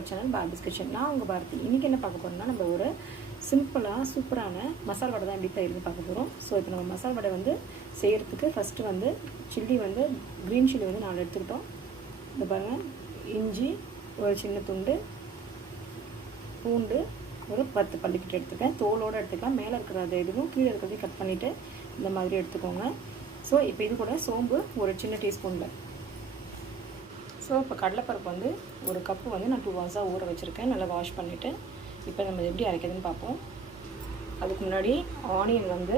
our channel Barbie's Kitchen. நான் உங்க பாரதி. இன்னைக்கு என்ன பார்க்க போறோம்னா நம்ம ஒரு சிம்பிளா சூப்பரான மசால் வடை தான் எப்படி செய்யறது பார்க்க போறோம். சோ இப்போ நம்ம மசால் வடை வந்து செய்யிறதுக்கு ஃபர்ஸ்ட் வந்து சில்லி வந்து green chilli வந்து நான் எடுத்துக்கிட்டோம். இந்த பாருங்க இஞ்சி ஒரு சின்ன துண்டு பூண்டு ஒரு 10 பல்லிக்கிட்ட எடுத்துக்கேன். தோலோட எடுத்துக்கலாம். மேலே இருக்கிறது எதுவும் கீழே இருக்கிறதையும் கட் பண்ணிட்டு இந்த மாதிரி எடுத்துக்கோங்க. சோ இப்போ இது கூட சோம்பு ஒரு சின்ன டீஸ்பூன்ல. ஸோ இப்போ கடலைப்பருப்பு வந்து ஒரு கப்பு வந்து நான் 2 hours ஊற வச்சுருக்கேன். நல்லா வாஷ் பண்ணிவிட்டு இப்போ நம்ம எப்படி அரைக்கிறதுன்னு பார்ப்போம். அதுக்கு முன்னாடி ஆனியன் வந்து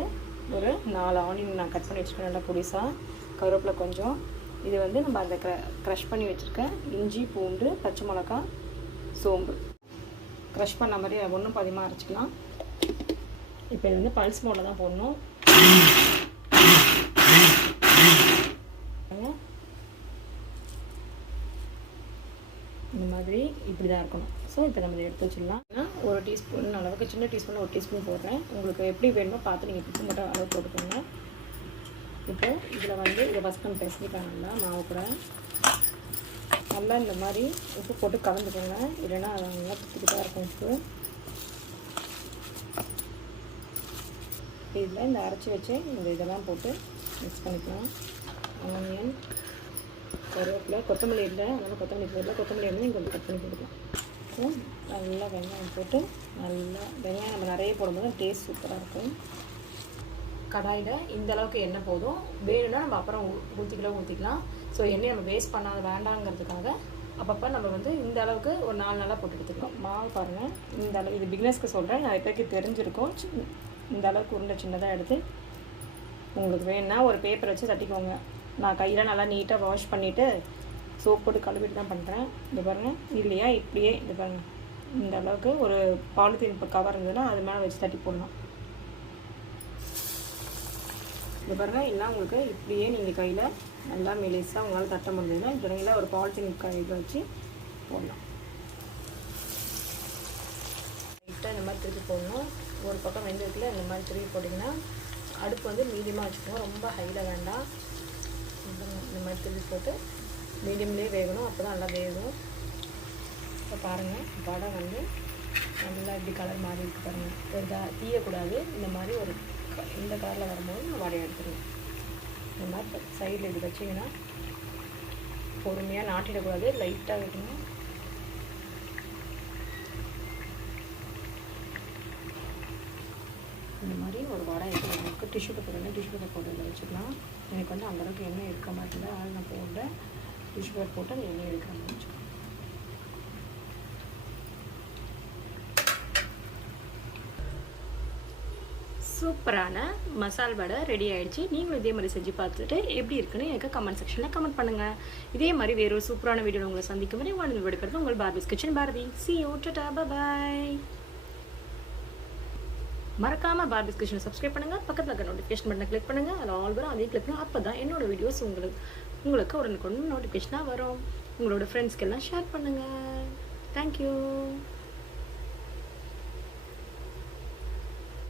ஒரு 4 ஆனியன் நான் கட் பண்ணி வச்சுருக்கேன் நல்லா பொடிசாக. கருவேப்பிலை கொஞ்சம். இது வந்து நம்ம அந்த க்ரஷ் பண்ணி வச்சுருக்கேன் இஞ்சி பூண்டு பச்சை மிளகாய் சோம்பு க்ரஷ் பண்ண மாதிரி ஒன்றும் பாதியமாக அரைச்சிக்கலாம். இப்போ இது வந்து பல்ஸ் மோடில் தான் போடணும். இந்த மாதிரி இப்படி தான் இருக்கணும். ஸோ இப்போ நம்ம இதை எடுத்து வச்சிடலாம். ஒரு டீஸ்பூன் அளவுக்கு சின்ன டீஸ்பூன் ஒரு டீஸ்பூன் போடுறேன். உங்களுக்கு எப்படி வேணுமோ பார்த்து நீங்கள் உப்பு மட்டும் அளவு போட்டுக்கோங்க. இப்போ இதில் வந்து இதை ஃபஸ்ட் நம்ம பேசிக்கலாம். நல்லா மாவு கூட நல்லா இந்த மாதிரி உப்பு போட்டு கலந்துக்கோங்க. இல்லைன்னா அது நல்லா பிடிச்சிக்கிட்டா இருக்கும் உப்பு. இதில் இந்த அரைச்சி வச்சு இந்த இதெல்லாம் போட்டு மிக்ஸ் பண்ணிக்கலாம். ஆனியன் கருவேப்பிலை கொத்தமல்லி இல்லை, அதனால் கொத்தமல்லி போடல. கொத்தமல்லி வந்து நீங்கள் கொஞ்சம் கட் பண்ணி போட்டுக்கலாம். ஸோ நல்லா வெங்காயம் போட்டு நல்லா வெங்காயம் நம்ம நிறைய போடும்போது டேஸ்ட் சூப்பராக இருக்கும். கடாயில் இந்த அளவுக்கு எண்ணெய் போதும். வேணும்னா நம்ம அப்புறம் ஊற்றிக்கலாம். ஸோ எண்ணெய் நம்ம வேஸ்ட் பண்ணாத வேண்டாங்கிறதுக்காக அப்பப்போ நம்ம வந்து இந்த அளவுக்கு ஒரு 4 நாளாக போட்டு எடுத்துக்கலாம். மாவு பாருங்கள் இந்த அளவு. இது பிகினர்ஸ்க்கு சொல்கிறேன், நிறைய பேருக்கு தெரிஞ்சிருக்கும். இந்த அளவுக்கு உருண்டை சின்னதாக எடுத்து உங்களுக்கு வேணுன்னா ஒரு பேப்பர் வச்சு தட்டிக்கோங்க. நான் கையில் நல்லா நீட்டாக வாஷ் பண்ணிவிட்டு சோப் போட்டு கழுவிட்டு தான் பண்ணுறேன். இது பாருங்கள் இல்லையா இப்படியே இது பாருங்கள் இந்த அளவுக்கு ஒரு பாலித்தீன் இப்போ கவர் இருந்ததுன்னா அது மேலே வச்சு தட்டி போடலாம். இது பாருங்கள் இல்லை உங்களுக்கு இப்படியே நீங்கள் கையில் நல்லா மெலிசாக உங்களால் தட்ட முடிஞ்சதுன்னா இப்படிங்களா ஒரு பாலித்தீன் கையில் வச்சு போடலாம். லைட்டாக இந்த மாதிரி திருப்பி போடணும். ஒரு பக்கம் வெந்தயத்தில் இந்த மாதிரி திருப்பி போட்டிங்கன்னா அடுப்பு வந்து மீடியமாக வச்சுக்கணும். ரொம்ப ஹையில் வேண்டாம். இந்த மாதிரி திருப்பி போட்டு மீடியம்லேயே வேகணும். அப்போ தான் நல்லா வேகும். இப்போ பாருங்கள் வடை வந்து நல்லா இப்படி கலர் மாறி இருக்குது பாருங்கள். ஒரு தீயக்கூடாது. இந்த மாதிரி ஒரு இந்த கலரில் வரும்போது நான் வடையை எடுத்துருவேன். இந்த மாதிரி சைடில் இப்படி வச்சிங்கன்னா பொறுமையாக நாட்டிடக்கூடாது, லைட்டாக வைக்கணும். இந்த மாதிரி ஒரு வடை எடுத்து நமக்கு டிஷ்யூ பேப்பர் டிஷ்யூ பேப்பர் போட்டு வச்சுக்கலாம். எனக்கு வந்து அந்தளவுக்கு எண்ணெய் எடுக்க மாட்டேங்குது. அதனால் நான் போட்டேன் டிஷ்யூ பேப்பர் போட்டு அந்த எண்ணெய் எடுக்கிற மாதிரி வச்சுக்கலாம். சூப்பரான மசால் வடை ரெடி ஆகிடுச்சு. நீங்களும் இதே மாதிரி செஞ்சு பார்த்துட்டு எப்படி இருக்குன்னு எனக்கு கமெண்ட் செக்ஷனில் கமெண்ட் பண்ணுங்கள். இதே மாதிரி வேறு ஒரு சூப்பரான வீடியோ உங்களை சந்திக்கும் வரை வாழ்ந்து விடுக்கிறது உங்கள் Barbie's kitchen Bharathi. See you, tata, bye bye. மறக்காம பார்பிஸ் கிச்சனை சப்ஸ்கிரைப் பண்ணுங்க. பக்கத்துல இருக்க நோட்டிஃபிகேஷன் பட்டனை கிளிக் பண்ணுங்க. அதில் ஆல் வரும், அதையும் கிளிக் பண்ணுங்க. அப்பதான் என்னோட வீடியோஸ் உங்களுக்கு உடனுக்குடன் நோட்டிஃபிகேஷனாக வரும். உங்களோட ஃப்ரெண்ட்ஸ்க்கெல்லாம் ஷேர் பண்ணுங்க. தேங்க்யூ.